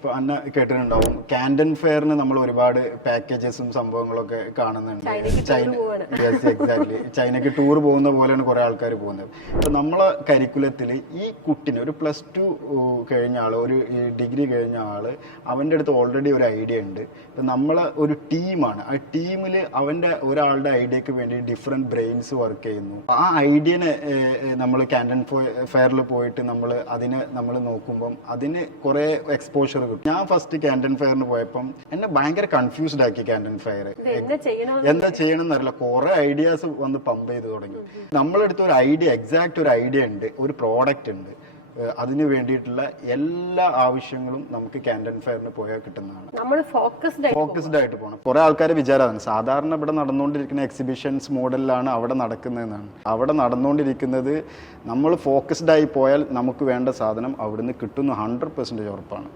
ഇപ്പൊ അന്ന കേട്ടിട്ടുണ്ടാവും. കാൻഡൻ ഫെയറിന് നമ്മൾ ഒരുപാട് പാക്കേജസും സംഭവങ്ങളൊക്കെ കാണുന്നുണ്ട്. ചൈന യെസ് എക്സാക്ട്ലി ചൈനക്ക് ടൂർ പോകുന്ന പോലെയാണ് കുറെ ആൾക്കാർ പോകുന്നത്. അപ്പൊ നമ്മളെ കരിക്കുലത്തിൽ ഈ കുട്ടിന് ഒരു പ്ലസ് ടു കഴിഞ്ഞ ആൾ ഒരു ഡിഗ്രി കഴിഞ്ഞ ആൾ അവന്റെ അടുത്ത് ഓൾറെഡി ഒരു ഐഡിയ ഉണ്ട്. ഇപ്പൊ നമ്മളെ ഒരു ടീമാണ് ആ ടീമിൽ അവന്റെ ഒരാളുടെ ഐഡിയക്ക് വേണ്ടി ഡിഫറെന്റ് ബ്രെയിൻസ് വർക്ക് ചെയ്യുന്നു. ആ ഐഡിയനെ നമ്മൾ കാൻഡൻ ഫെയറിൽ പോയിട്ട് നമ്മൾ അതിനെ നമ്മൾ നോക്കുമ്പം അതിന് കുറെ എക്സ്പോഷർ കിട്ടും. ഞാൻ ഫസ്റ്റ് കാൻഡൻ ഫയറിന് പോയപ്പം എന്നെ ഭയങ്കര കൺഫ്യൂസ്ഡ് ആക്കി കാൻഡൻ ഫെയർ എന്താ ചെയ്യണം എന്നറിയില്ല കുറെ ഐഡിയാസ് വന്ന് പമ്പ് ചെയ്ത് തുടങ്ങി. നമ്മളെടുത്ത് ഒരു ഐഡിയ എക്സാക്ട് ഒരു ഐഡിയ ഉണ്ട്. ഒരു പ്രോഡക്റ്റ് ഉണ്ട്. അതിനു വേണ്ടിയിട്ടുള്ള എല്ലാ ആവശ്യങ്ങളും നമുക്ക് ക്യാൻഡൻ ഫെയറിന് പോയാൽ കിട്ടുന്നതാണ്. നമ്മൾ ഫോക്കസ്ഡ് ആയിട്ട് പോകണം കുറെ ആൾക്കാർ വിചാരമാണ് സാധാരണ ഇവിടെ നടന്നുകൊണ്ടിരിക്കുന്ന എക്സിബിഷൻസ് മോഡലിലാണ് അവിടെ നടക്കുന്നതെന്നാണ്. അവിടെ നടന്നുകൊണ്ടിരിക്കുന്നത് നമ്മൾ ഫോക്കസ്ഡ് ആയി പോയാൽ നമുക്ക് വേണ്ട സാധനം അവിടുന്ന് കിട്ടുന്നു ഹൺഡ്രഡ് പെർസെന്റേജ് ഉറപ്പാണ്.